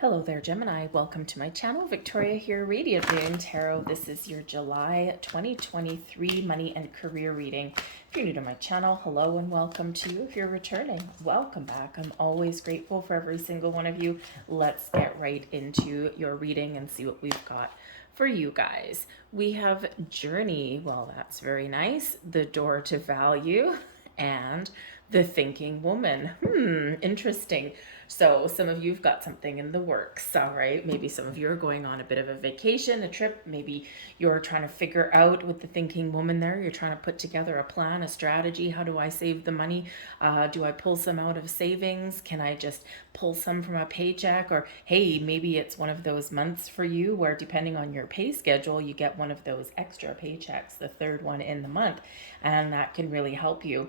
Hello there, Gemini. Welcome to my channel. Victoria here, Radiant Moon Tarot. This is your July 2023 money and career reading. If you're new to my channel, hello and welcome to you. If you're returning, welcome back. I'm always grateful for every single one of you. Let's get right into your reading and see what we've got for you guys. We have Journey. Well, that's very nice. The Door to Value and the Thinking Woman. Interesting. So some of you've got something in the works, all right? Maybe some of you are going on a bit of a vacation, a trip. Maybe you're trying to figure out with the Thinking Woman there, you're trying to put together a plan, a strategy. How do I save the money? Do I pull some out of savings? Can I just pull some from a paycheck? Or hey, maybe it's one of those months for you where depending on your pay schedule, you get one of those extra paychecks, the third one in the month, and that can really help you.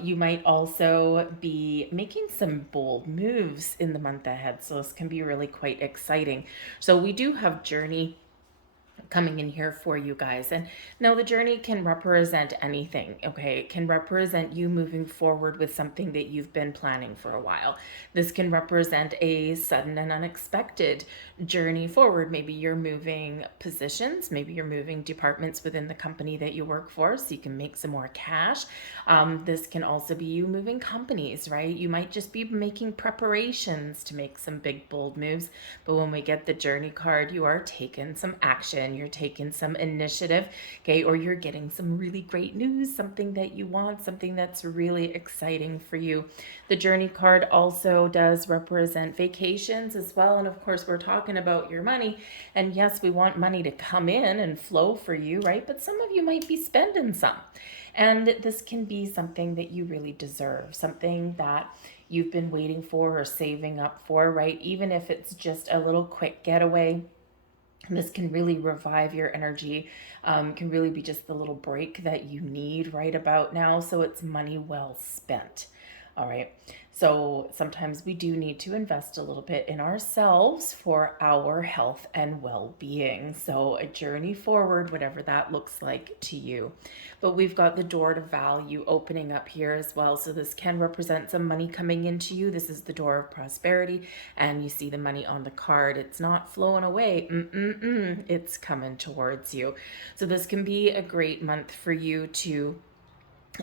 You might also be making some bold moves in the month ahead, so this can be really quite exciting. So we do have Journey coming in here for you guys. And now the journey can represent anything, okay? It can represent you moving forward with something that you've been planning for a while. This can represent a sudden and unexpected journey forward. Maybe you're moving positions, maybe you're moving departments within the company that you work for so you can make some more cash. This can also be you moving companies, right? You might just be making preparations to make some big, bold moves. But when we get the journey card, you are taking some action. You're taking some initiative, okay? Or you're getting some really great news, something that you want, something that's really exciting for you. The journey card also does represent vacations as well. And of course, we're talking about your money. And yes, we want money to come in and flow for you, right? But some of you might be spending some. And this can be something that you really deserve, something that you've been waiting for or saving up for, right? Even if it's just a little quick getaway, this can really revive your energy, can really be just the little break that you need right about now. So it's money well spent. All right. So sometimes we do need to invest a little bit in ourselves for our health and well-being. So a journey forward, whatever that looks like to you. But we've got the door to value opening up here as well. So this can represent some money coming into you. This is the door of prosperity. And you see the money on the card. It's not flowing away. It's coming towards you. So this can be a great month for you to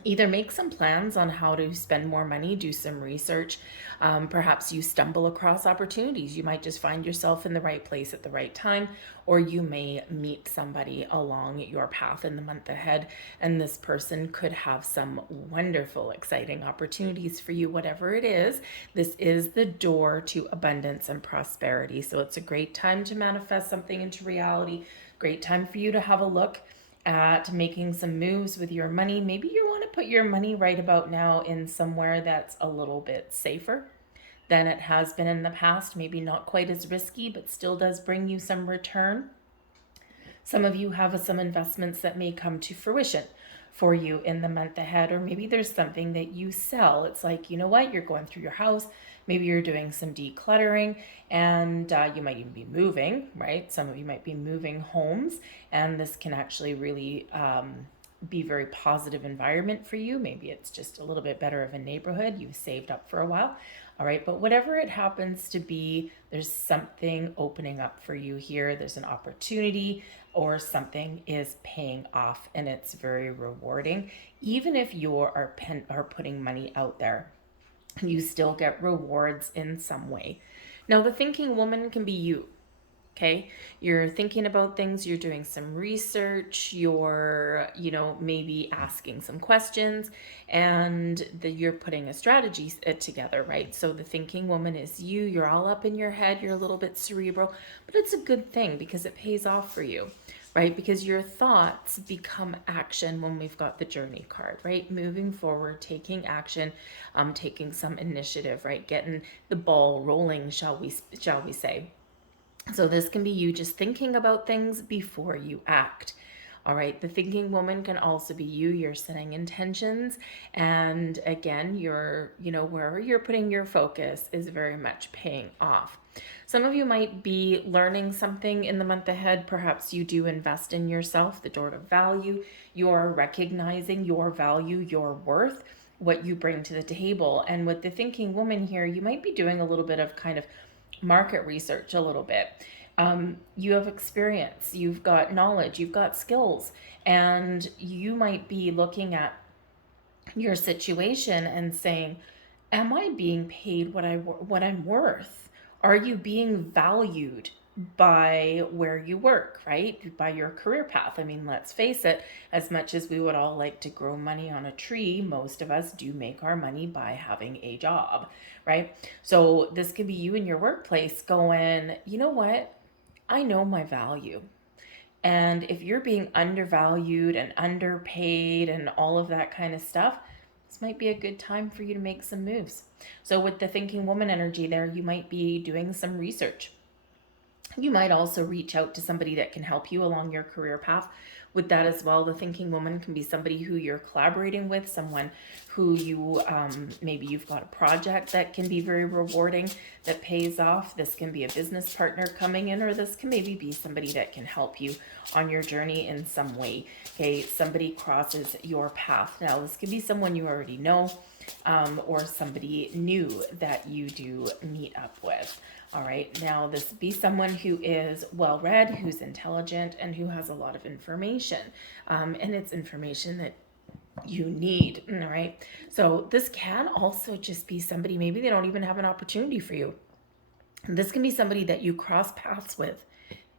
either make some plans on how to spend more money, do some research. Perhaps you stumble across opportunities. You might just find yourself in the right place at the right time, or you may meet somebody along your path in the month ahead, and this person could have some wonderful, exciting opportunities for you, whatever it is. This is the door to abundance and prosperity. So it's a great time to manifest something into reality. Great time for you to have a look at making some moves with your money. Maybe you want to put your money right about now in somewhere that's a little bit safer than it has been in the past. Maybe not quite as risky, but still does bring you some return. Some of you have some investments that may come to fruition for you in the month ahead, or maybe there's something that you sell. It's like, you know what, you're going through your house, maybe you're doing some decluttering, and you might even be moving, right? Some of you might be moving homes, and this can actually really be very positive environment for you. Maybe it's just a little bit better of a neighborhood. You've saved up for a while. All right, but whatever it happens to be, there's something opening up for you here. There's an opportunity or something is paying off, and it's very rewarding. Even if you are putting money out there, you still get rewards in some way. Now, the thinking woman can be you. Okay, you're thinking about things, you're doing some research, you're, maybe asking some questions, and you're putting a strategy together, right? So the thinking woman is you, you're all up in your head, you're a little bit cerebral, but it's a good thing because it pays off for you, right? Because your thoughts become action when we've got the journey card, right? Moving forward, taking action, taking some initiative, right? Getting the ball rolling, shall we say. So this can be you just thinking about things before you act. All right, the thinking woman can also be you. You're setting intentions, and again, wherever you're putting your focus is very much paying off. Some of you might be learning something in the month ahead. Perhaps you do invest in yourself, the door to value. You're recognizing your value, your worth, what you bring to the table. And with the thinking woman here, you might be doing a little bit of kind of market research a little bit. You have experience, you've got knowledge, you've got skills, and you might be looking at your situation and saying, am I being paid what I'm worth? Are you being valued by where you work, right? By your career path. I mean, let's face it, as much as we would all like to grow money on a tree, most of us do make our money by having a job, right? So this could be you in your workplace going, you know what? I know my value. And if you're being undervalued and underpaid and all of that kind of stuff, this might be a good time for you to make some moves. So, with the thinking woman energy there, you might be doing some research. You might also reach out to somebody that can help you along your career path with that as well. The thinking woman can be somebody who you're collaborating with, someone who you maybe you've got a project that can be very rewarding, that pays off. This can be a business partner coming in, or this can maybe be somebody that can help you on your journey in some way. Okay, somebody crosses your path. Now, this could be someone you already know, or somebody new that you do meet up with. All right, now this be someone who is well read, who's intelligent, and who has a lot of information. And it's information that you need. All right, so this can also just be somebody, maybe they don't even have an opportunity for you. This can be somebody that you cross paths with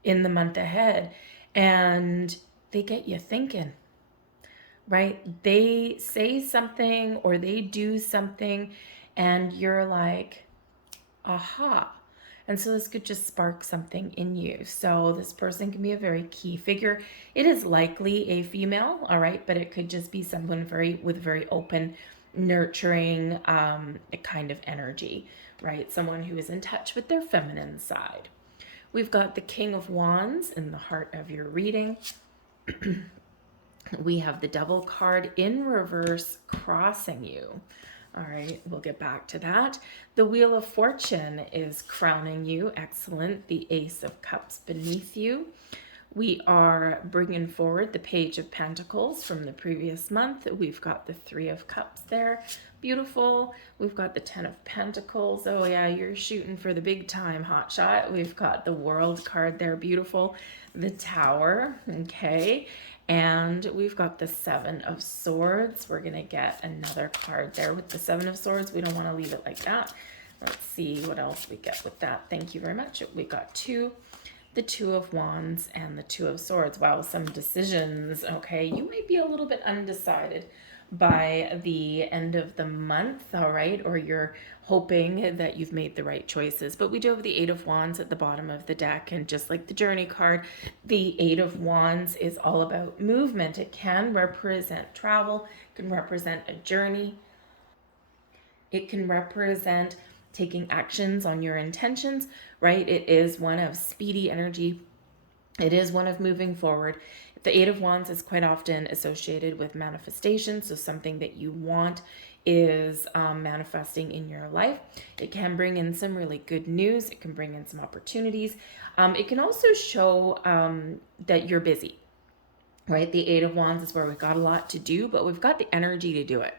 in the month ahead, and they get you thinking, right? They say something or they do something, and you're like, aha. And so this could just spark something in you. So this person can be a very key figure. It is likely a female, all right, but it could just be someone with very open, nurturing kind of energy, right? Someone who is in touch with their feminine side. We've got the King of Wands in the heart of your reading. We have the Devil card in reverse crossing you. All right, we'll get back to that. The Wheel of Fortune is crowning you. Excellent. The Ace of Cups beneath you. We are bringing forward the Page of Pentacles from the previous month. We've got the Three of Cups there. Beautiful. We've got the Ten of Pentacles. Oh yeah, you're shooting for the big time, hotshot. We've got the World card there. Beautiful. The Tower. Okay. And we've got the Seven of Swords. We're going to get another card there with the Seven of Swords. We don't want to leave it like that. Let's see what else we get with that. Thank you very much. We got the Two of Wands and the Two of Swords. Wow, some decisions. Okay, you might be a little bit undecided by the end of the month, all right? Or you're hoping that you've made the right choices. But we do have the Eight of Wands at the bottom of the deck, and just like the Journey card, the Eight of Wands is all about movement. It can represent travel, it can represent a journey, it can represent taking actions on your intentions, right? It is one of speedy energy. It is one of moving forward. The Eight of Wands is quite often associated with manifestation. So something that you want is manifesting in your life. It can bring in some really good news. It can bring in some opportunities. It can also show that you're busy, right? The Eight of Wands is where we've got a lot to do, but we've got the energy to do it.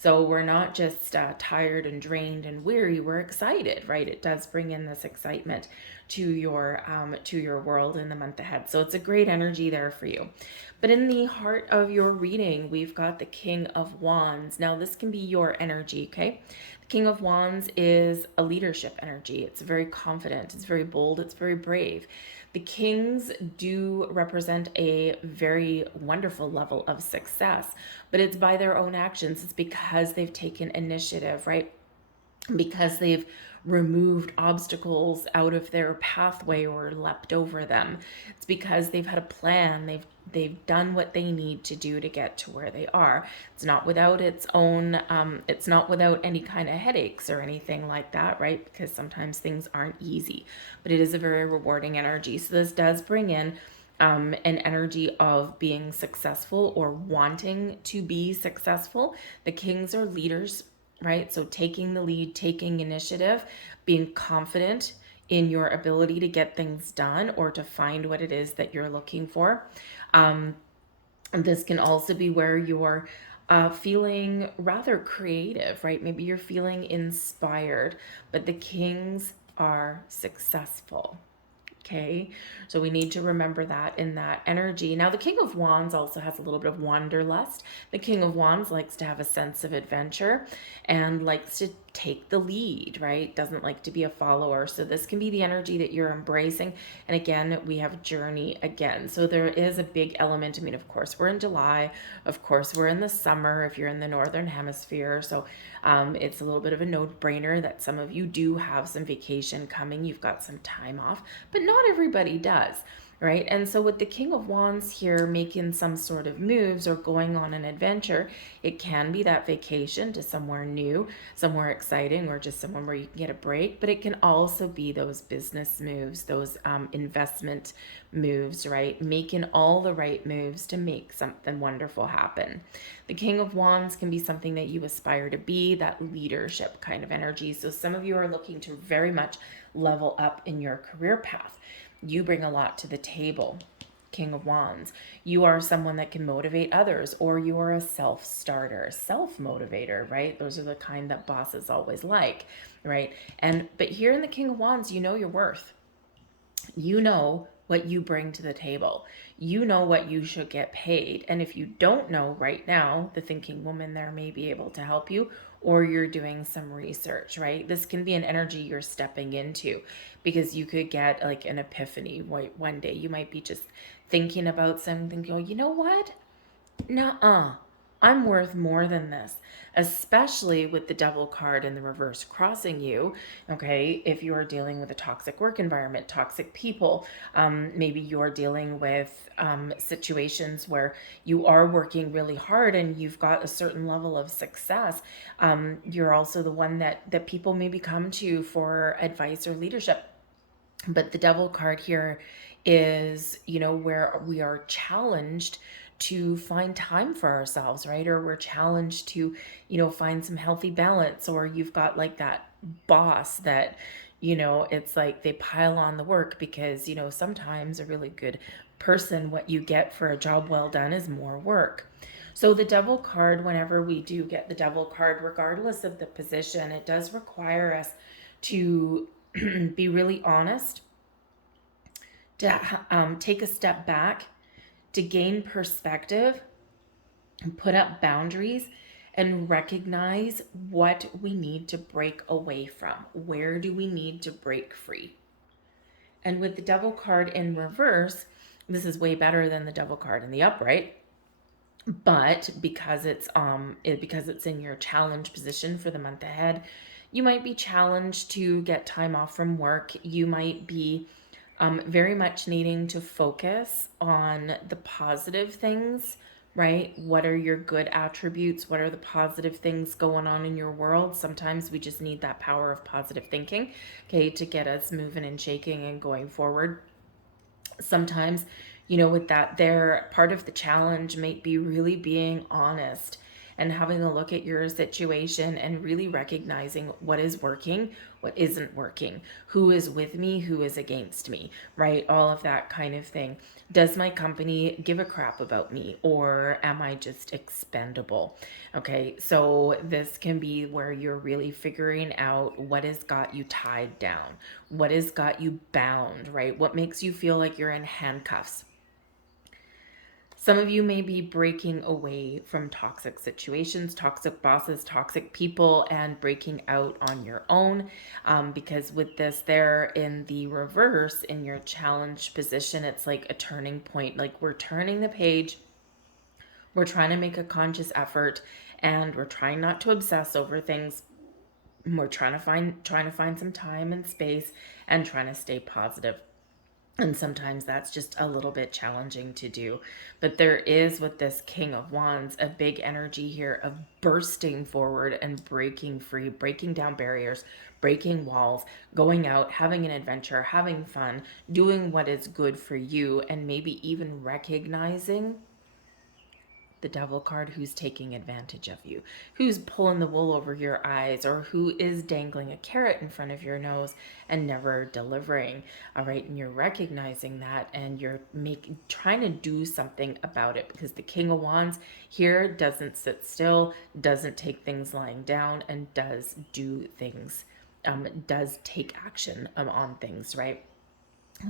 So we're not just tired and drained and weary. We're excited, right? It does bring in this excitement to your world in the month ahead. So it's a great energy there for you. But in the heart of your reading, we've got the King of Wands. Now this can be your energy, okay? The King of Wands is a leadership energy. It's very confident. It's very bold. It's very brave. The kings do represent a very wonderful level of success, but it's by their own actions. It's because they've taken initiative, right? Because they've removed obstacles out of their pathway or leapt over them. It's because they've had a plan. They've done what they need to do to get to where they are. It's not without its own, it's not without any kind of headaches or anything like that, right? Because sometimes things aren't easy, but it is a very rewarding energy. So this does bring in an energy of being successful or wanting to be successful. The kings are leaders, right? So taking the lead, taking initiative, being confident in your ability to get things done or to find what it is that you're looking for. This can also be where you're feeling rather creative, right? Maybe you're feeling inspired, but the kings are successful. Okay, so we need to remember that in that energy. Now, the King of Wands also has a little bit of wanderlust. The King of Wands likes to have a sense of adventure and likes to take the lead, right? Doesn't like to be a follower. So this can be the energy that you're embracing. And again, we have journey again. So there is a big element. I mean, of course, we're in July. Of course, we're in the summer if you're in the Northern Hemisphere. So it's a little bit of a no-brainer that some of you do have some vacation coming. You've got some time off, but not everybody does, right? And so with the King of Wands here making some sort of moves or going on an adventure, it can be that vacation to somewhere new, somewhere exciting, or just somewhere where you can get a break. But it can also be those business moves, those investment moves, right? Making all the right moves to make something wonderful happen. The King of Wands can be something that you aspire to be, that leadership kind of energy. So some of you are looking to very much level up in your career path. You bring a lot to the table. King of Wands. You are someone that can motivate others, or you are a self-starter, self-motivator, right? Those are the kind that bosses always like, right? But here in the King of Wands, you know your worth. You know what you bring to the table. You know what you should get paid. And if you don't know right now, the thinking woman there may be able to help you, or you're doing some research, right? This can be an energy you're stepping into because you could get like an epiphany one day. You might be just thinking about something, go, you know what? Nuh-uh. I'm worth more than this, especially with the Devil card in the reverse crossing you. Okay, if you are dealing with a toxic work environment, toxic people, maybe you're dealing with situations where you are working really hard and you've got a certain level of success. You're also the one that people maybe come to for advice or leadership. But the Devil card here is, where we are challenged to find time for ourselves, right? Or we're challenged to, find some healthy balance, or you've got like that boss that, it's like they pile on the work because, sometimes a really good person, what you get for a job well done is more work. So the Devil card, whenever we do get the Devil card, regardless of the position, it does require us to be really honest, to take a step back, to gain perspective, and put up boundaries, and recognize what we need to break away from. Where do we need to break free? And with the Devil card in reverse, this is way better than the Devil card in the upright. But because it's in your challenge position for the month ahead, you might be challenged to get time off from work. You might be very much needing to focus on the positive things, right? What are your good attributes? What are the positive things going on in your world? Sometimes we just need that power of positive thinking, okay, to get us moving and shaking and going forward. Sometimes, with that, there, part of the challenge might be really being honest and having a look at your situation and really recognizing what is working, what isn't working, who is with me, who is against me, right? All of that kind of thing. Does my company give a crap about me, or am I just expendable? Okay, so this can be where you're really figuring out what has got you tied down, what has got you bound, right? What makes you feel like you're in handcuffs. Some of you may be breaking away from toxic situations, toxic bosses, toxic people, and breaking out on your own. Because with this there in the reverse, in your challenge position, it's like a turning point. Like we're turning the page. We're trying to make a conscious effort, and we're trying not to obsess over things. We're trying to find some time and space, and trying to stay positive. And sometimes that's just a little bit challenging to do. But there is, with this King of Wands, a big energy here of bursting forward and breaking free, breaking down barriers, breaking walls, going out, having an adventure, having fun, doing what is good for you, and maybe even recognizing the Devil card, who's taking advantage of you, who's pulling the wool over your eyes, or who is dangling a carrot in front of your nose and never delivering. All right, and you're recognizing that, and you're trying to do something about it, because the King of Wands here doesn't sit still, doesn't take things lying down, and does do things does take action on things, right?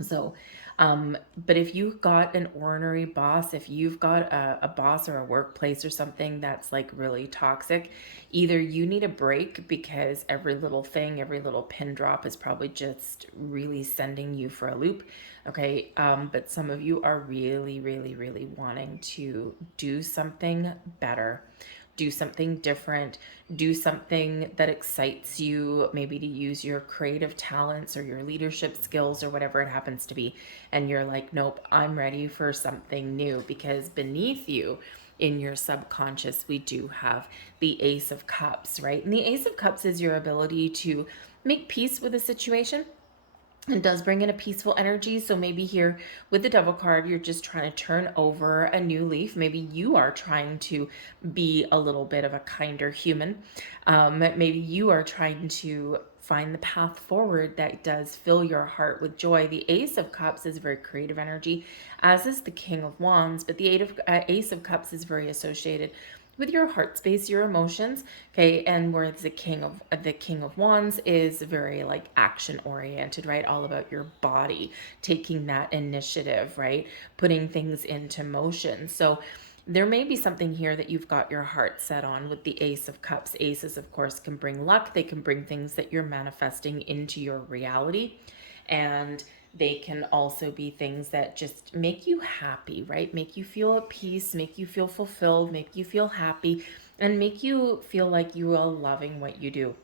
So, but if you've got an ornery boss, if you've got a boss or a workplace or something that's like really toxic, either you need a break because every little thing, every little pin drop is probably just really sending you for a loop. Okay. But some of you are really, really, really wanting to do something better, do something different, do something that excites you, maybe to use your creative talents or your leadership skills or whatever it happens to be. And you're like, nope, I'm ready for something new, because beneath you in your subconscious, we do have the Ace of Cups, right? And the Ace of Cups is your ability to make peace with a situation. It does bring in a peaceful energy. So maybe here with the Devil card, you're just trying to turn over a new leaf. Maybe you are trying to be a little bit of a kinder human. Maybe you are trying to find the path forward that does fill your heart with joy. The Ace of Cups is very creative energy, as is the King of Wands, but the Ace of Cups is very associated with your heart space, your emotions, okay? And where the King of Wands is very like action oriented, right? All about your body, taking that initiative, right? Putting things into motion. So there may be something here that you've got your heart set on with the Ace of Cups. Aces, of course, can bring luck. They can bring things that you're manifesting into your reality. And they can also be things that just make you happy, right? Make you feel at peace, make you feel fulfilled, make you feel happy, and make you feel like you are loving what you do.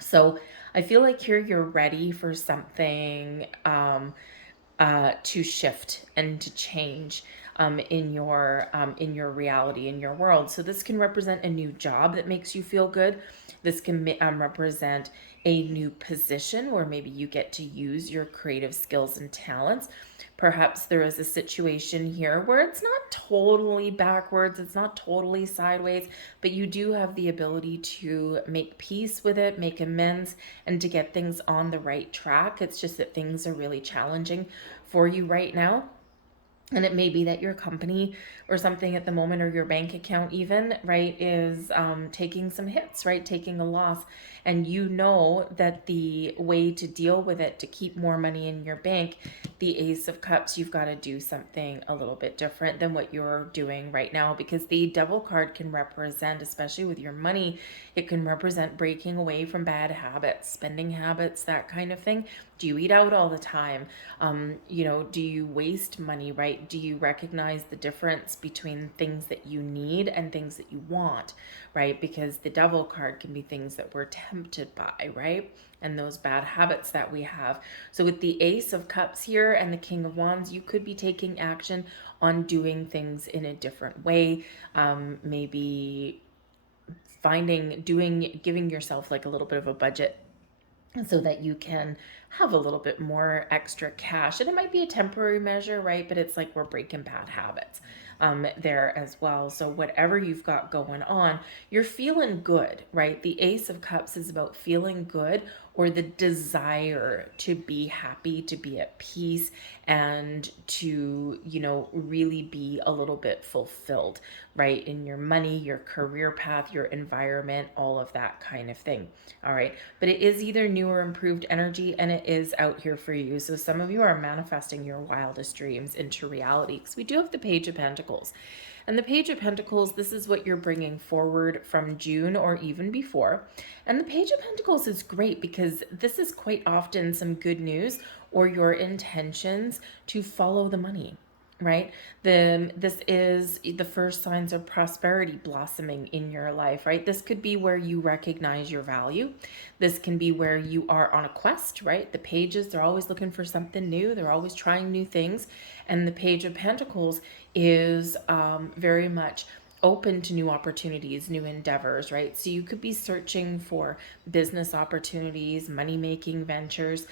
So I feel like here you're ready for something to shift and to change in your reality, in your world. So this can represent a new job that makes you feel good. This can represent a new position where maybe you get to use your creative skills and talents. Perhaps there is a situation here where it's not totally backwards, it's not totally sideways, but you do have the ability to make peace with it, make amends, and to get things on the right track. It's just that things are really challenging for you right now. And it may be that your company or something at the moment, or your bank account even, right, is taking some hits, right, taking a loss. And you know that the way to deal with it, to keep more money in your bank, the Ace of Cups, you've got to do something a little bit different than what you're doing right now. Because the Devil card can represent, especially with your money, it can represent breaking away from bad habits, spending habits, that kind of thing. Do you eat out all the time? Do you waste money, right? Do you recognize the difference between things that you need and things that you want, right? Because the Devil card can be things that we're tempted by, right? And those bad habits that we have. So with the Ace of Cups here and the King of Wands, you could be taking action on doing things in a different way. Maybe giving yourself like a little bit of a budget so that you can have a little bit more extra cash. And it might be a temporary measure, right? But it's like we're breaking bad habits there as well. So whatever you've got going on, you're feeling good, right? The Ace of Cups is about feeling good, or the desire to be happy, to be at peace, and to, really be a little bit fulfilled, right? In your money, your career path, your environment, all of that kind of thing. All right. But it is either new or improved energy, and it is out here for you. So some of you are manifesting your wildest dreams into reality, because we do have the Page of Pentacles. And the Page of Pentacles, this is what you're bringing forward from June or even before. And the Page of Pentacles is great because this is quite often some good news or your intentions to follow the money, right? This is the first signs of prosperity blossoming in your life, right? This could be where you recognize your value. This can be where you are on a quest, right? The pages, they're always looking for something new. They're always trying new things. And the Page of Pentacles is very much open to new opportunities, new endeavors, right? So you could be searching for business opportunities, money-making ventures,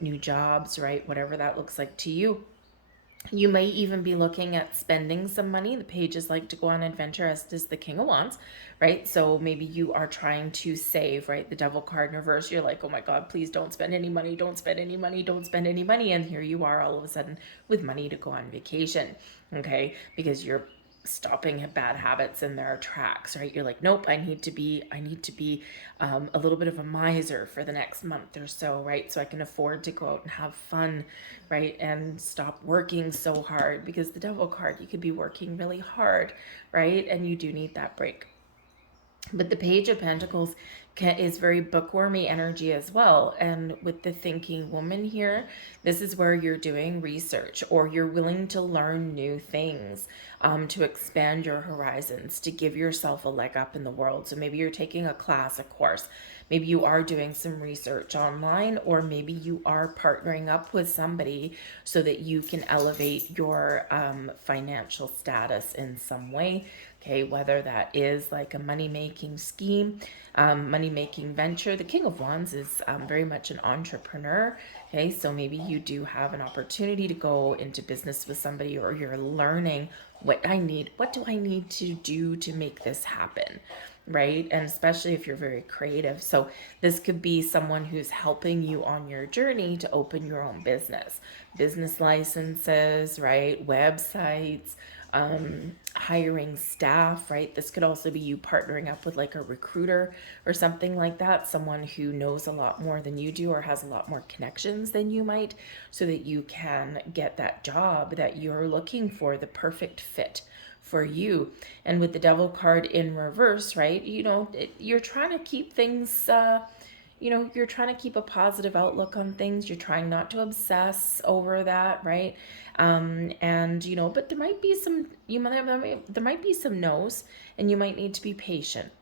new jobs, right? Whatever that looks like to you. You may even be looking at spending some money. The pages like to go on adventure, as does the King of Wands, right? So maybe you are trying to save, right? The Devil card in reverse, you're like, oh my God, please don't spend any money, don't spend any money, don't spend any money. And here you are all of a sudden with money to go on vacation, okay? Because you're stopping bad habits in their tracks, right? You're like, nope, I need to be a little bit of a miser for the next month or so, right? So I can afford to go out and have fun, right? And stop working so hard, because the Devil card, you could be working really hard, right? And you do need that break. But the Page of Pentacles is very bookwormy energy as well. And with the thinking woman here, this is where you're doing research, or you're willing to learn new things, to expand your horizons, to give yourself a leg up in the world. So maybe you're taking a class, a course. Maybe you are doing some research online, or maybe you are partnering up with somebody so that you can elevate your financial status in some way. Okay, whether that is like a money-making scheme, money-making venture. The King of Wands is very much an entrepreneur. Okay, so maybe you do have an opportunity to go into business with somebody, or you're learning what do I need to do to make this happen, right? And especially if you're very creative. So this could be someone who's helping you on your journey to open your own business licenses, right? Websites, hiring staff, right? This could also be you partnering up with like a recruiter or something like that, someone who knows a lot more than you do, or has a lot more connections than you might, so that you can get that job that you're looking for, the perfect fit for you. And with the Devil card in reverse, right? You're trying to keep things, you're trying to keep a positive outlook on things. You're trying not to obsess over that, right? And but there might be some no's, and you might need to be patient.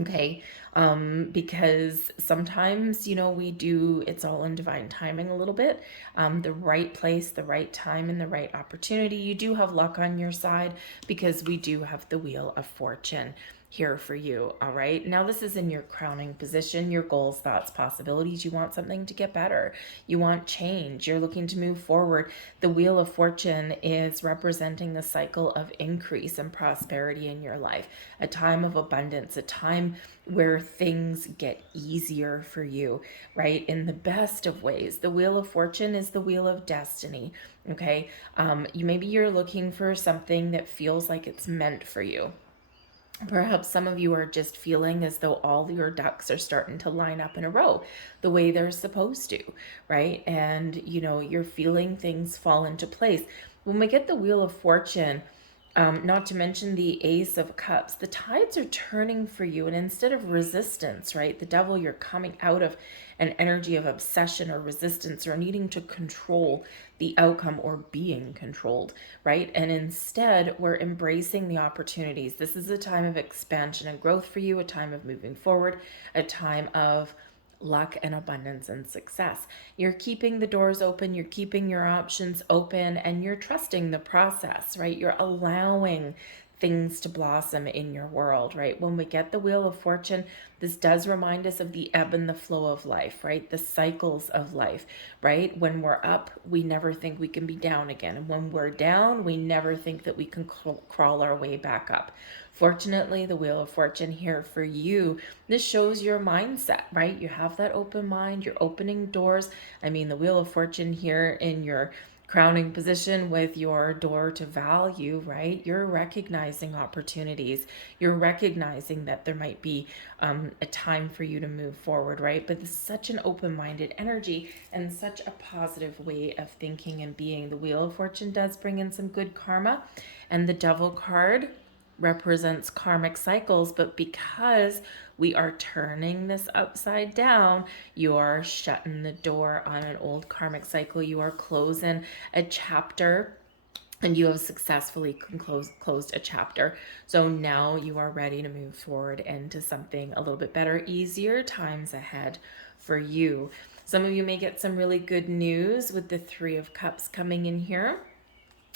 Okay. Because sometimes, it's all in divine timing a little bit. The right place, the right time, and the right opportunity. You do have luck on your side, because we do have the Wheel of Fortune here for you. All right. Now this is in your crowning position, your goals, thoughts, possibilities. You want something to get better. You want change. You're looking to move forward. The Wheel of Fortune is representing the cycle of increase and prosperity in your life, a time of abundance, a time where things get easier for you, right? In the best of ways. The Wheel of Fortune is the wheel of destiny. Okay. Maybe you're looking for something that feels like it's meant for you. Perhaps some of you are just feeling as though all your ducks are starting to line up in a row the way they're supposed to, right? And, you're feeling things fall into place. When we get the Wheel of Fortune, not to mention the Ace of Cups, the tides are turning for you. And instead of resistance, right, the Devil, you're coming out of an energy of obsession or resistance or needing to control the outcome or being controlled, right? And instead, we're embracing the opportunities. This is a time of expansion and growth for you, a time of moving forward, a time of luck and abundance and success. You're keeping the doors open, you're keeping your options open, and you're trusting the process, right? You're allowing things to blossom in your world, right? When we get the Wheel of Fortune, this does remind us of the ebb and the flow of life, right? The cycles of life, right? When we're up, we never think we can be down again. And when we're down, we never think that we can crawl our way back up. Fortunately, the Wheel of Fortune here for you, this shows your mindset, right? You have that open mind, you're opening doors. The Wheel of Fortune here in your crowning position with your door to value, right? You're recognizing opportunities. You're recognizing that there might be a time for you to move forward, right? But this is such an open-minded energy and such a positive way of thinking and being. The Wheel of Fortune does bring in some good karma, and the Devil card represents karmic cycles, but because we are turning this upside down, you are shutting the door on an old karmic cycle. You are closing a chapter, and you have successfully closed a chapter. So now you are ready to move forward into something a little bit better, easier times ahead for you. Some of you may get some really good news with the Three of Cups coming in here.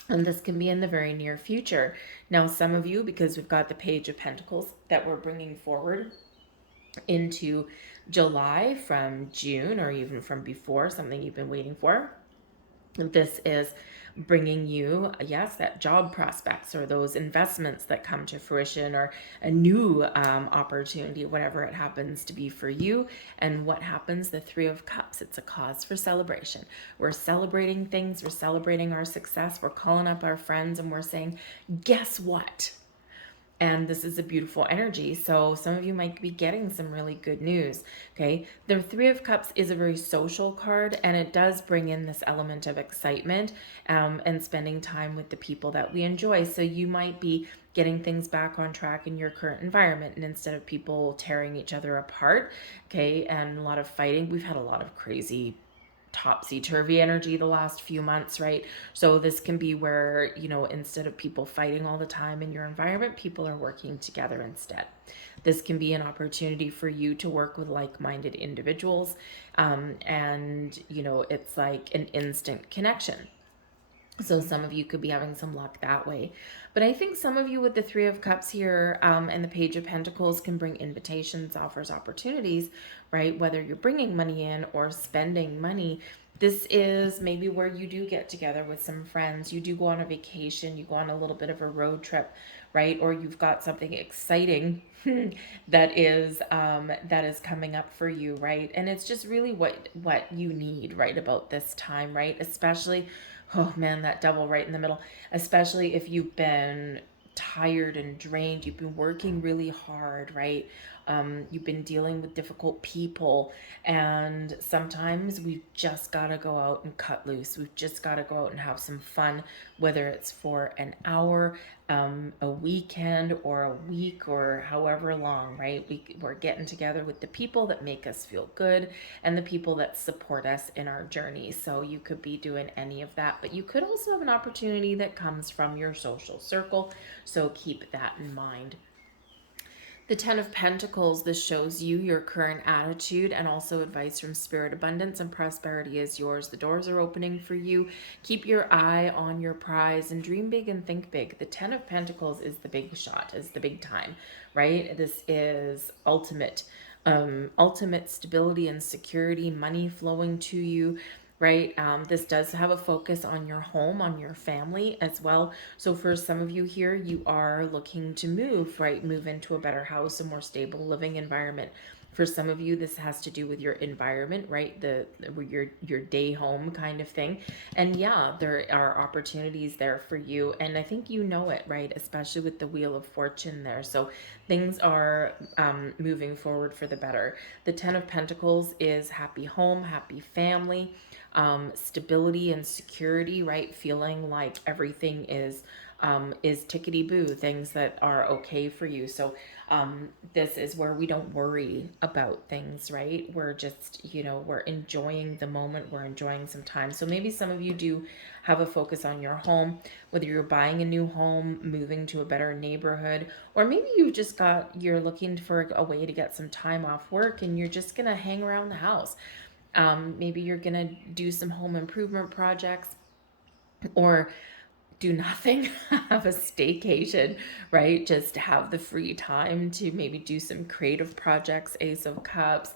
And this can be in the very near future. Now, some of you, because we've got the Page of Pentacles that we're bringing forward into July from June, or even from before, something you've been waiting for. This is bringing you, yes, that job prospects or those investments that come to fruition, or a new opportunity, whatever it happens to be for you. And what happens? The Three of Cups, it's a cause for celebration. We're celebrating things, we're celebrating our success, we're calling up our friends, and we're saying, guess what? And this is a beautiful energy. So some of you might be getting some really good news. Okay. The Three of Cups is a very social card, and it does bring in this element of excitement and spending time with the people that we enjoy. So you might be getting things back on track in your current environment, and instead of people tearing each other apart, okay, and a lot of fighting, we've had a lot of crazy topsy-turvy energy the last few months, right? So this can be where, instead of people fighting all the time in your environment, people are working together instead. This can be an opportunity for you to work with like-minded individuals, and it's like an instant connection. So some of you could be having some luck that way. But I think some of you with the Three of Cups here and the Page of Pentacles can bring invitations, offers, opportunities, right? Whether you're bringing money in or spending money, this is maybe where you do get together with some friends. You do go on a vacation, you go on a little bit of a road trip, right? Or you've got something exciting that is coming up for you, right? And it's just really what you need right about this time, right? Especially, oh man, that double right in the middle, especially if you've been tired and drained, you've been working really hard, right? You've been dealing with difficult people, and sometimes we've just got to go out and cut loose. We've just got to go out and have some fun, whether it's for an hour, a weekend, or a week, or however long, right? We're getting together with the people that make us feel good and the people that support us in our journey. So you could be doing any of that, but you could also have an opportunity that comes from your social circle. So keep that in mind. The Ten of Pentacles, this shows you your current attitude and also advice from Spirit. Abundance and prosperity is yours. The doors are opening for you. Keep your eye on your prize and dream big and think big. The Ten of Pentacles is the big shot, is the big time, right? This is ultimate stability and security, money flowing to you, right? This does have a focus on your home, on your family as well. So for some of you here, you are looking to move, right? Move into a better house, a more stable living environment. For some of you, this has to do with your environment, right? Your day home kind of thing. And yeah, there are opportunities there for you. And I think you know it, right? Especially with the Wheel of Fortune there. So things are moving forward for the better. The Ten of Pentacles is happy home, happy family, stability and security, right? Feeling like everything is tickety-boo, things that are okay for you. So this is where we don't worry about things, right? We're just, we're enjoying the moment, we're enjoying some time. So maybe some of you do have a focus on your home, whether you're buying a new home, moving to a better neighborhood, or maybe you're looking for a way to get some time off work and you're just gonna hang around the house. Maybe you're gonna do some home improvement projects, or do nothing, have a staycation, right? Just have the free time to maybe do some creative projects, Ace of Cups,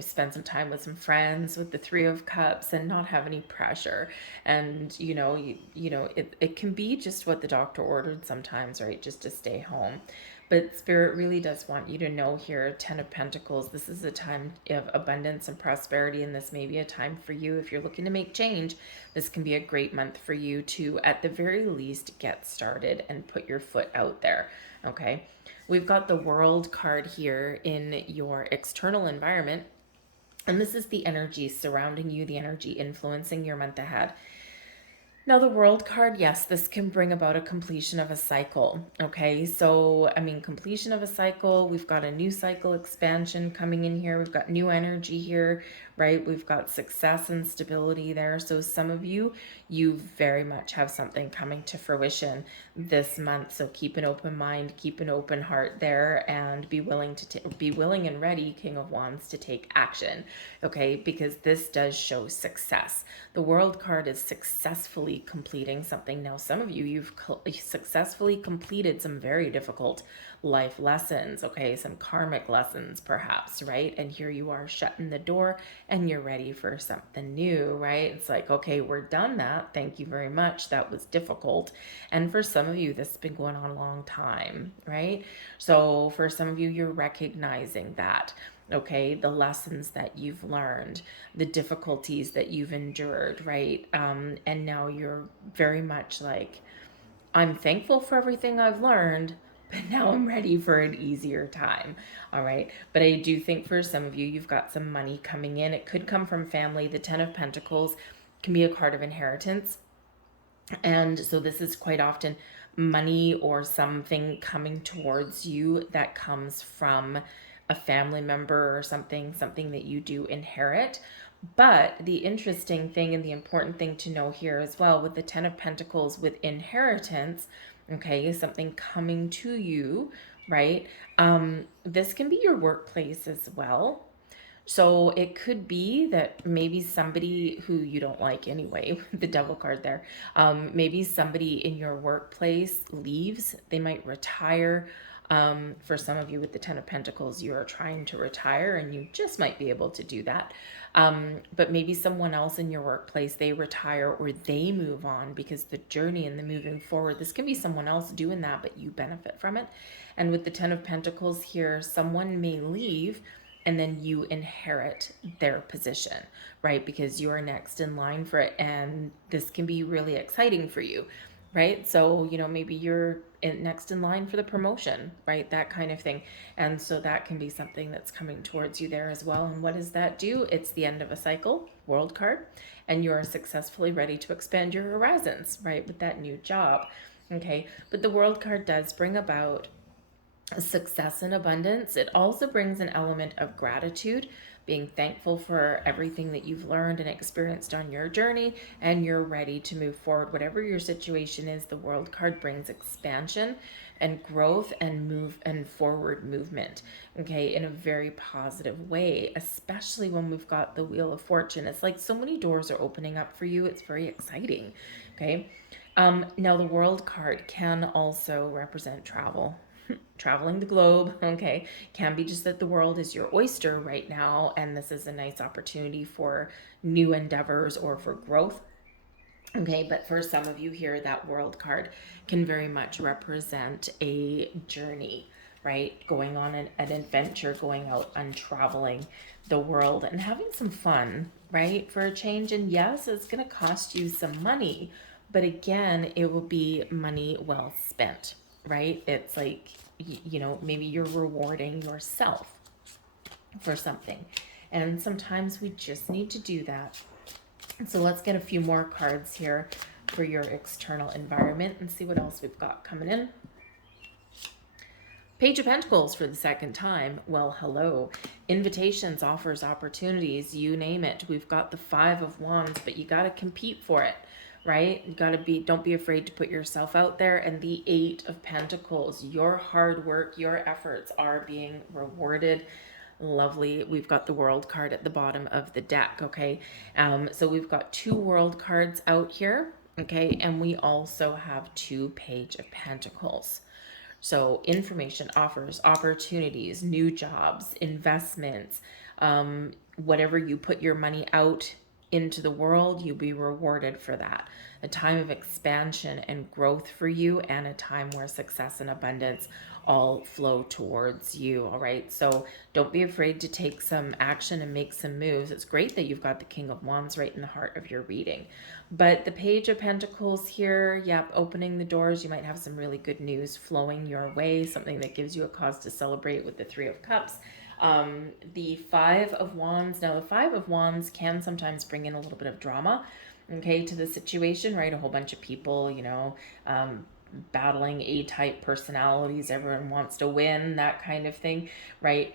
spend some time with some friends with the Three of Cups, and not have any pressure. And it can be just what the doctor ordered sometimes, right? Just to stay home. But Spirit really does want you to know here, Ten of Pentacles, this is a time of abundance and prosperity, and this may be a time for you. If you're looking to make change, this can be a great month for you to, at the very least, get started and put your foot out there, okay? We've got the World card here in your external environment, and this is the energy surrounding you, the energy influencing your month ahead. Now, the World card, yes, this can bring about a completion of a cycle, okay? So, completion of a cycle, we've got a new cycle expansion coming in here. We've got new energy here, right? We've got success and stability there. So some of you very much have something coming to fruition this month. So keep an open mind, keep an open heart there, and be willing and ready, King of Wands, to take action, okay? Because this does show success. The World card is successfully successfully completing something. Now, some of you, you've successfully completed some very difficult life lessons, okay? Some karmic lessons, perhaps, right? And here you are shutting the door and you're ready for something new, right? It's like, okay, we're done that. Thank you very much. That was difficult. And for some of you, this has been going on a long time, right? So for some of you, you're recognizing that. Okay, the lessons that you've learned, the difficulties that you've endured, right? And now you're very much like, I'm thankful for everything I've learned, but now I'm ready for an easier time. All right. But I do think for some of you, you've got some money coming in. It could come from family. The Ten of Pentacles can be a card of inheritance. And so this is quite often money or something coming towards you that comes from a family member or something that you do inherit. But the interesting thing and the important thing to know here as well with the Ten of Pentacles with inheritance, okay, is something coming to you, right? This can be your workplace as well. So it could be that maybe somebody who you don't like anyway, the devil card there, maybe somebody in your workplace leaves, they might retire. For some of you with the Ten of Pentacles, you are trying to retire and you just might be able to do that. But maybe someone else in your workplace, they retire or they move on because the journey and the moving forward, this can be someone else doing that, but you benefit from it. And with the Ten of Pentacles here, someone may leave and then you inherit their position, right? Because you're next in line for it. And this can be really exciting for you, right? So, maybe you're next in line for the promotion, right? That kind of thing. And so that can be something that's coming towards you there as well. And what does that do? It's the end of a cycle, World card, and you're successfully ready to expand your horizons, right? With that new job. Okay. But the World card does bring about success and abundance. It also brings an element of gratitude, being thankful for everything that you've learned and experienced on your journey, and you're ready to move forward. Whatever your situation is, the World card brings expansion and growth and move and forward movement, okay, in a very positive way, especially when we've got the Wheel of Fortune. It's like so many doors are opening up for you. It's very exciting, okay? Now the World card can also represent travel. Traveling the globe, okay, can be just that the world is your oyster right now, and this is a nice opportunity for new endeavors or for growth. Okay, but for some of you here, that World card can very much represent a journey, right? Going on an adventure, going out and traveling the world and having some fun, right? For a change. And yes, it's going to cost you some money, but again, it will be money well spent, right? It's like, maybe you're rewarding yourself for something. And sometimes we just need to do that. So let's get a few more cards here for your external environment and see what else we've got coming in. Page of Pentacles for the second time. Well, hello. Invitations, offers, opportunities, you name it. We've got the Five of Wands, but you got to compete for it, right? You got to don't be afraid to put yourself out there. And the Eight of Pentacles, your hard work, your efforts are being rewarded. Lovely. We've got the World card at the bottom of the deck, okay? So we've got two World cards out here, okay? And we also have two Page of Pentacles. So information, offers, opportunities, new jobs, investments, whatever you put your money out into the world, you'll be rewarded for that. A time of expansion and growth for you, and a time where success and abundance all flow towards you. All right. So don't be afraid to take some action and make some moves. It's great that you've got the King of Wands right in the heart of your reading. But the Page of Pentacles here, yep, opening the doors. You might have some really good news flowing your way, something that gives you a cause to celebrate with the Three of Cups. The Five of Wands. Now, the Five of Wands can sometimes bring in a little bit of drama, okay, to the situation, right? A whole bunch of people, battling A-type personalities. Everyone wants to win, that kind of thing, right?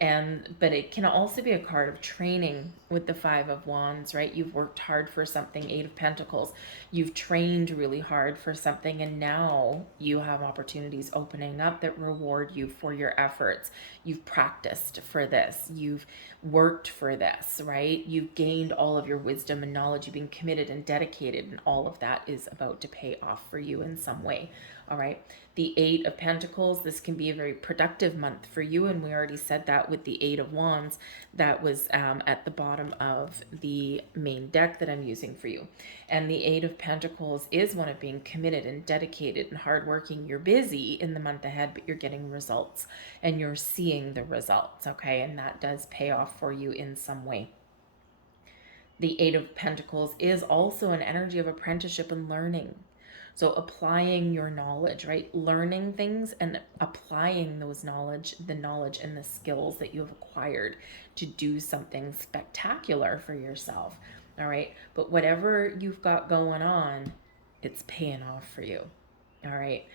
But it can also be a card of training with the Five of Wands, right? You've worked hard for something, Eight of Pentacles. You've trained really hard for something, and now you have opportunities opening up that reward you for your efforts. You've practiced for this. You've worked for this, right? You've gained all of your wisdom and knowledge. You've been committed and dedicated, and all of that is about to pay off for you in some way. All right. The Eight of Pentacles, this can be a very productive month for you. And we already said that with the Eight of Wands that was at the bottom of the main deck that I'm using for you. And the Eight of Pentacles is one of being committed and dedicated and hardworking. You're busy in the month ahead, but you're getting results and you're seeing the results. Okay. And that does pay off for you in some way. The Eight of Pentacles is also an energy of apprenticeship and learning. So applying your knowledge, right? Learning things and applying those the knowledge and the skills that you have acquired to do something spectacular for yourself. All right. But whatever you've got going on, it's paying off for you. All right.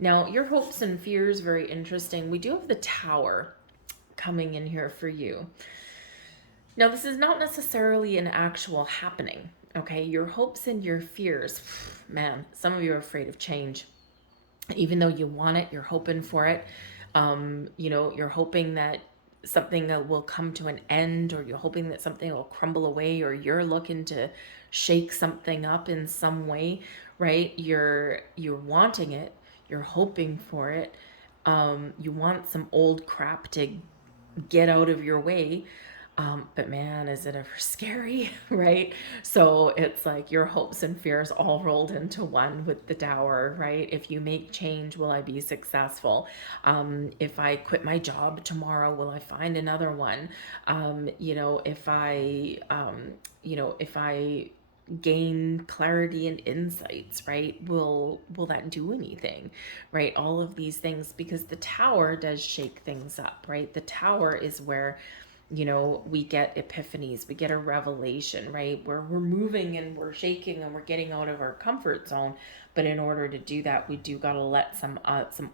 Now, your hopes and fears, very interesting. We do have the Tower coming in here for you. Now, this is not necessarily an actual happening. Okay, your hopes and your fears, man, some of you are afraid of change. Even though you want it, you're hoping for it. You're hoping that something will come to an end, or you're hoping that something will crumble away, or you're looking to shake something up in some way, right? You're wanting it, you're hoping for it. You want some old crap to get out of your way. But man, is it ever scary, right? So it's like your hopes and fears all rolled into one with the Tower, right? If you make change, will I be successful? If I quit my job tomorrow, will I find another one? If I gain clarity and insights, right? Will that do anything, right? All of these things, because the Tower does shake things up, right? The Tower is where we get epiphanies, we get a revelation, right? Where we're moving and we're shaking and we're getting out of our comfort zone. But in order to do that, we do got to let some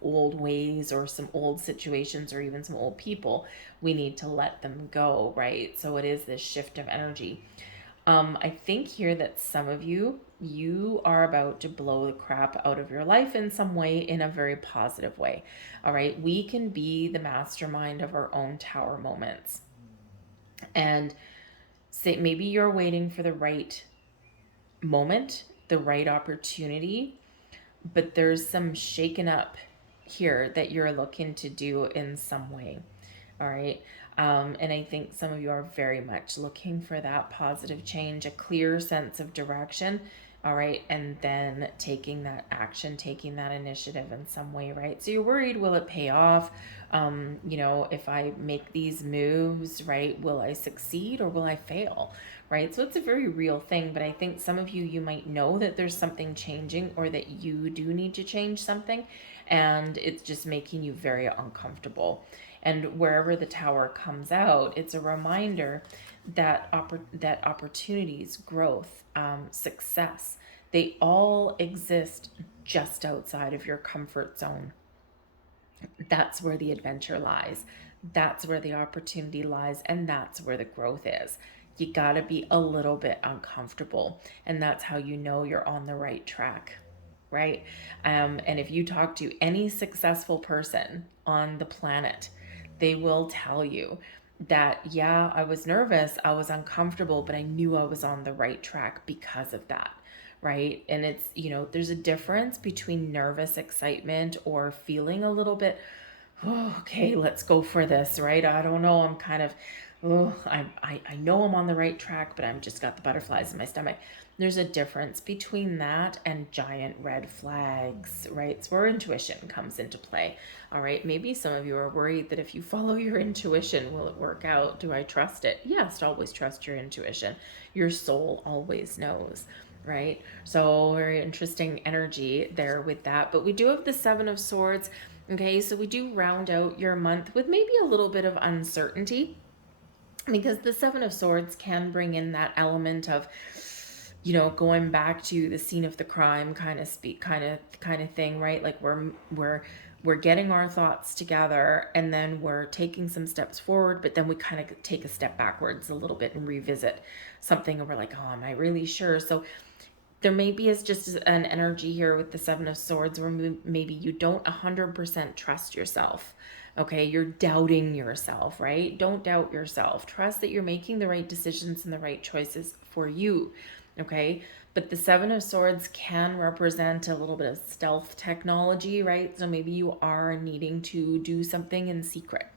old ways or some old situations or even some old people, we need to let them go, right? So it is this shift of energy. I think here that some of you are about to blow the crap out of your life in some way, in a very positive way. All right. We can be the mastermind of our own Tower moments. And say maybe you're waiting for the right moment, the right opportunity, but there's some shaken up here that you're looking to do in some way. All right. And I think some of you are very much looking for that positive change, a clear sense of direction. All right. And then taking that action, taking that initiative in some way, right? So you're worried, will it pay off? If I make these moves, right, will I succeed or will I fail? Right. So it's a very real thing. But I think some of you might know that there's something changing, or that you do need to change something. And it's just making you very uncomfortable. And wherever the Tower comes out, it's a reminder that opportunities, growth, success, they all exist just outside of your comfort zone. That's where the adventure lies. That's where the opportunity lies. And that's where the growth is. You got to be a little bit uncomfortable. And that's how you know you're on the right track, right? And if you talk to any successful person on the planet, they will tell you that, yeah, I was nervous, I was uncomfortable, but I knew I was on the right track because of that, right? And it's, there's a difference between nervous excitement or feeling a little bit, oh, okay, let's go for this, right? I don't know, I'm kind of, I know I'm on the right track, but I'm just got the butterflies in my stomach. There's a difference between that and giant red flags, right? It's where intuition comes into play. All right. Maybe some of you are worried that if you follow your intuition, will it work out? Do I trust it? Yes, always trust your intuition. Your soul always knows, right? So very interesting energy there with that. But we do have the Seven of Swords. Okay. So we do round out your month with maybe a little bit of uncertainty, because the Seven of Swords can bring in that element of, going back to the scene of the crime kind of thing, right? Like we're getting our thoughts together, and then we're taking some steps forward, but then we kind of take a step backwards a little bit and revisit something, and we're like, oh, am I really sure? So there maybe is just an energy here with the Seven of Swords where maybe you don't 100% trust yourself. Okay, you're doubting yourself, right? Don't doubt yourself. Trust that you're making the right decisions and the right choices for you. Okay, but the Seven of Swords can represent a little bit of stealth technology, right? So maybe you are needing to do something in secret.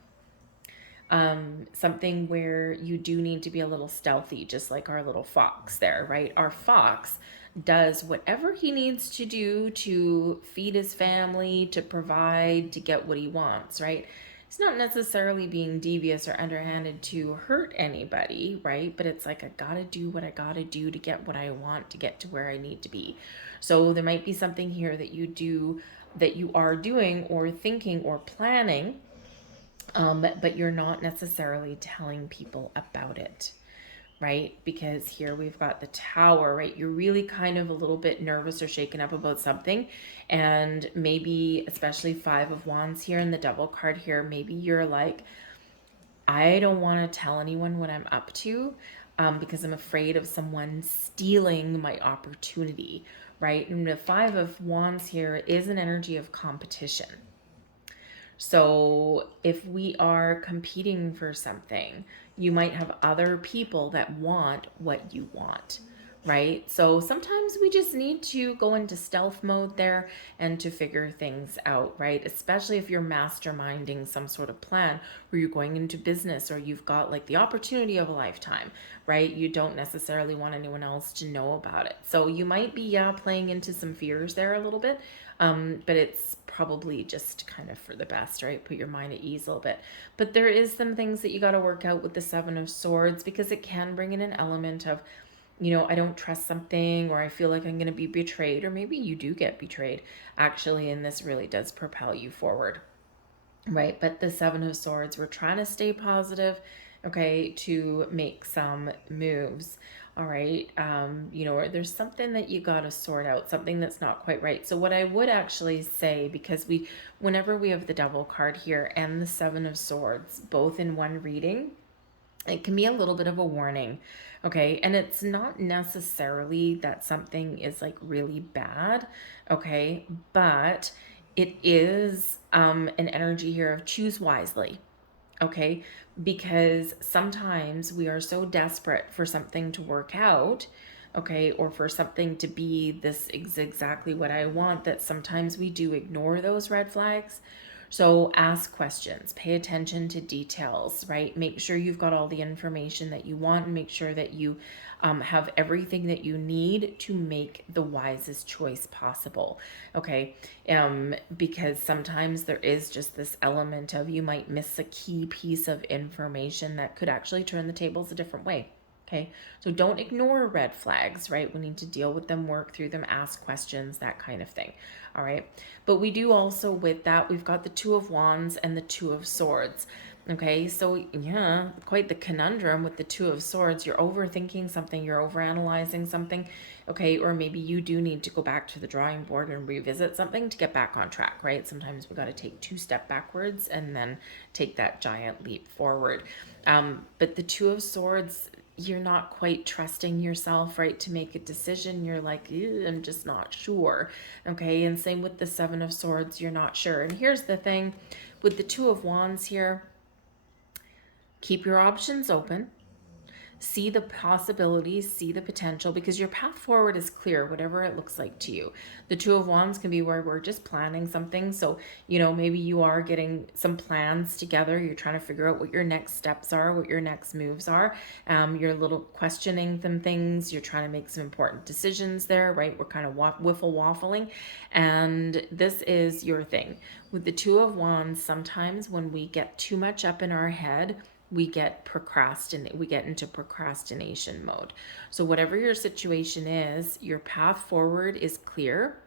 Something where you do need to be a little stealthy, just like our little fox there, right? Our fox does whatever he needs to do to feed his family, to provide, to get what he wants, right? It's not necessarily being devious or underhanded to hurt anybody, right? But it's like, I gotta do what I gotta do to get what I want, to get to where I need to be. So there might be something here that you are doing or thinking or planning, but you're not necessarily telling people about it, right? Because here we've got the Tower, right? You're really kind of a little bit nervous or shaken up about something, and maybe especially Five of Wands here and the Devil card here, maybe you're like, I don't want to tell anyone what I'm up to, because I'm afraid of someone stealing my opportunity, right? And the Five of Wands here is an energy of competition. So if we are competing for something, you might have other people that want what you want, right? So sometimes we just need to go into stealth mode there and to figure things out, right? Especially if you're masterminding some sort of plan where you're going into business or you've got like the opportunity of a lifetime, right? You don't necessarily want anyone else to know about it. So you might be playing into some fears there a little bit, but it's probably just kind of for the best, right? Put your mind at ease a little bit. But there is some things that you got to work out with the Seven of Swords, because it can bring in an element of, I don't trust something, or I feel like I'm going to be betrayed, or maybe you do get betrayed, actually, and this really does propel you forward, right? But the Seven of Swords, we're trying to stay positive, okay, to make some moves. All right. There's something that you got to sort out, something that's not quite right. So what I would actually say, because whenever we have the Devil card here and the Seven of Swords, both in one reading, it can be a little bit of a warning. Okay. And it's not necessarily that something is like really bad. Okay. But it is an energy here of choose wisely. Okay, because sometimes we are so desperate for something to work out, okay, or for something to be this is exactly what I want, that sometimes we do ignore those red flags. So ask questions, pay attention to details, right? Make sure you've got all the information that you want, and make sure that you have everything that you need to make the wisest choice possible, okay? Because sometimes there is just this element of you might miss a key piece of information that could actually turn the tables a different way. Okay, so don't ignore red flags, right? We need to deal with them, work through them, ask questions, that kind of thing. All right, but we do also, with that, we've got the Two of Wands and the Two of Swords. Okay, so yeah, quite the conundrum with the Two of Swords. You're overthinking something, you're overanalyzing something, okay, or maybe you do need to go back to the drawing board and revisit something to get back on track, right? Sometimes we got to take 2 steps backwards and then take that giant leap forward. But the Two of Swords, you're not quite trusting yourself, right, to make a decision. You're like, I'm just not sure. Okay, and same with the Seven of Swords, you're not sure. And here's the thing with the Two of Wands here, keep your options open. See the possibilities, see the potential, because your path forward is clear, whatever it looks like to you. The Two of Wands can be where we're just planning something. So, maybe you are getting some plans together. You're trying to figure out what your next steps are, what your next moves are. You're a little questioning some things. You're trying to make some important decisions there, right? We're kind of wiffle waffling. And this is your thing. With the Two of Wands, sometimes when we get too much up in our head, we get into procrastination mode. So whatever your situation is, your path forward is clear.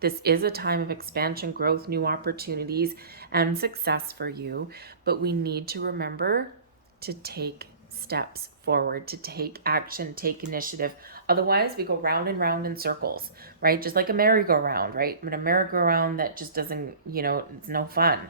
This is a time of expansion, growth, new opportunities, and success for you. But we need to remember to take steps forward, to take action, take initiative. Otherwise, we go round and round in circles, right? Just like a merry-go-round, right? But a merry-go-round that just doesn't, it's no fun,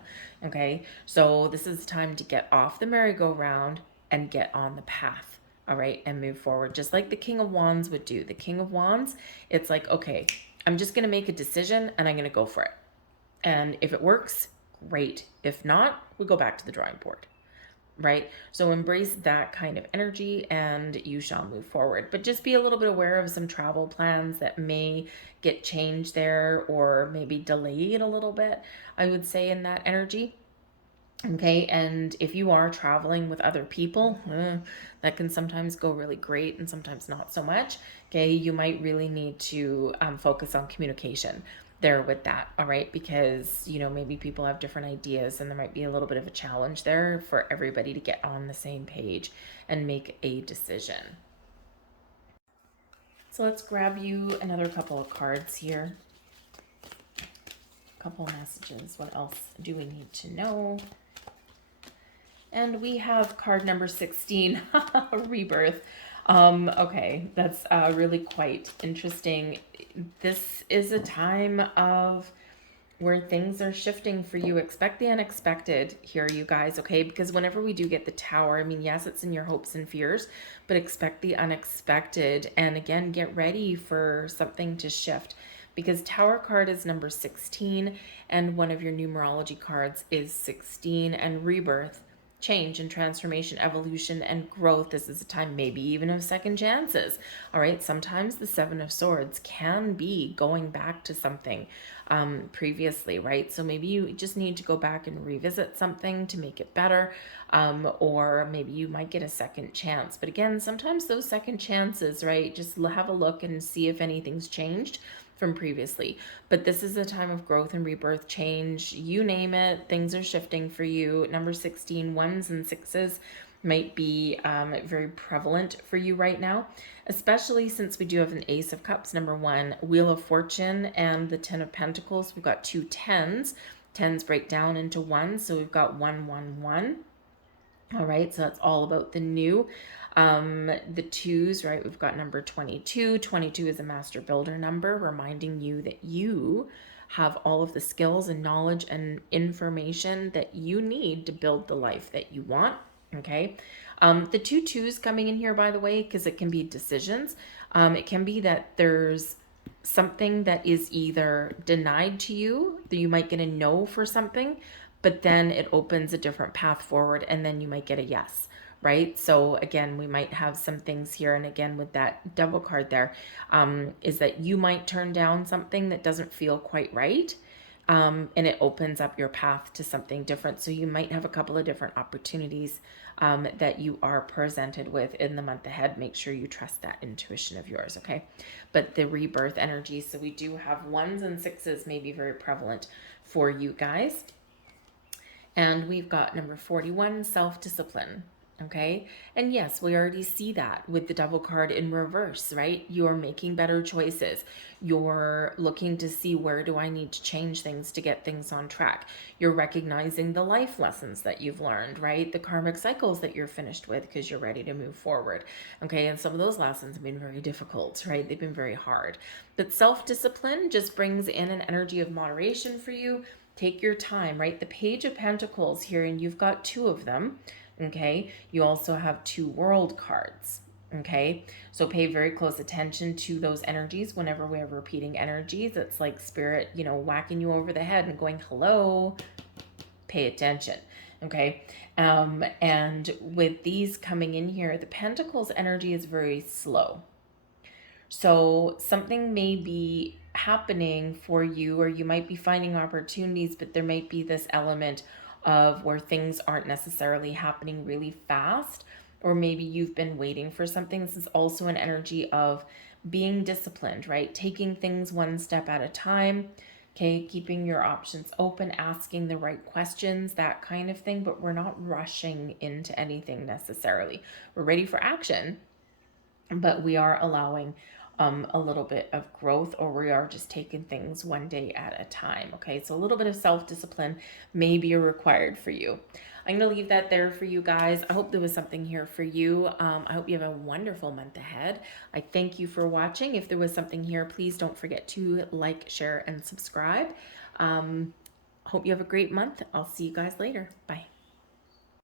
okay? So this is time to get off the merry-go-round and get on the path, all right? And move forward, just like the King of Wands would do. The King of Wands, it's like, okay, I'm just going to make a decision and I'm going to go for it. And if it works, great. If not, we go back to the drawing board, right? So embrace that kind of energy and you shall move forward. But just be a little bit aware of some travel plans that may get changed there or maybe delayed a little bit, I would say, in that energy. Okay, and if you are traveling with other people, that can sometimes go really great and sometimes not so much. Okay, you might really need to focus on communication there with that, all right? Because, maybe people have different ideas and there might be a little bit of a challenge there for everybody to get on the same page and make a decision. So let's grab you another couple of cards here. A couple messages. What else do we need to know? And we have card number 16, Rebirth. Okay, that's really quite interesting. This is a time of where things are shifting for you. Expect the unexpected here, you guys, okay? Because whenever we do get the Tower, I mean, yes, it's in your hopes and fears, but expect the unexpected. And again, get ready for something to shift, because Tower card is number 16, and one of your numerology cards is 16, and Rebirth, change and transformation, evolution and growth. This is a time maybe even of second chances. All right, sometimes the Seven of Swords can be going back to something previously, right? So maybe you just need to go back and revisit something to make it better, or maybe you might get a second chance. But again, sometimes those second chances, right, just have a look and see if anything's changed from previously. But this is a time of growth and rebirth, change, you name it. Things are shifting for you. Number 16, ones and sixes might be very prevalent for you right now, especially since we do have an Ace of Cups, number 1, Wheel of Fortune, and the 10 of Pentacles. We've got 2 tens. Tens break down into ones, so we've got 1, 1, 1. All right, so that's all about the new. The twos, right? We've got number 22. 22 is a master builder number, reminding you that you have all of the skills and knowledge and information that you need to build the life that you want. Okay. The 2 twos coming in here, by the way, because it can be decisions. It can be that there's something that is either denied to you, that you might get a no for something, but then it opens a different path forward and then you might get a yes, right? So again, we might have some things here. And again, with that Devil card there, is that you might turn down something that doesn't feel quite right. And it opens up your path to something different. So you might have a couple of different opportunities that you are presented with in the month ahead. Make sure you trust that intuition of yours, okay? But the rebirth energy, so we do have ones and sixes may be very prevalent for you guys. And we've got number 41, self-discipline. Okay. And yes, we already see that with the Devil card in reverse, right? You're making better choices. You're looking to see, where do I need to change things to get things on track? You're recognizing the life lessons that you've learned, right? The karmic cycles that you're finished with because you're ready to move forward. Okay. And some of those lessons have been very difficult, right? They've been very hard. But self-discipline just brings in an energy of moderation for you. Take your time, right? The Page of Pentacles here, and you've got 2 of them. Okay, you also have 2 World cards. Okay, so pay very close attention to those energies. Whenever we have repeating energies, it's like spirit, whacking you over the head and going, hello, pay attention. Okay, and with these coming in here, the Pentacles energy is very slow. So something may be happening for you, or you might be finding opportunities, but there might be this element of where things aren't necessarily happening really fast, or maybe you've been waiting for something. This is also an energy of being disciplined, right? Taking things one step at a time, okay? Keeping your options open, asking the right questions, that kind of thing, but we're not rushing into anything necessarily. We're ready for action, but we are allowing a little bit of growth, or we are just taking things one day at a time. Okay, so a little bit of self-discipline may be required for you. I'm going to leave that there for you guys. I hope there was something here for you. I hope you have a wonderful month ahead. I thank you for watching. If there was something here, please don't forget to like, share, and subscribe. Hope you have a great month. I'll see you guys later. Bye.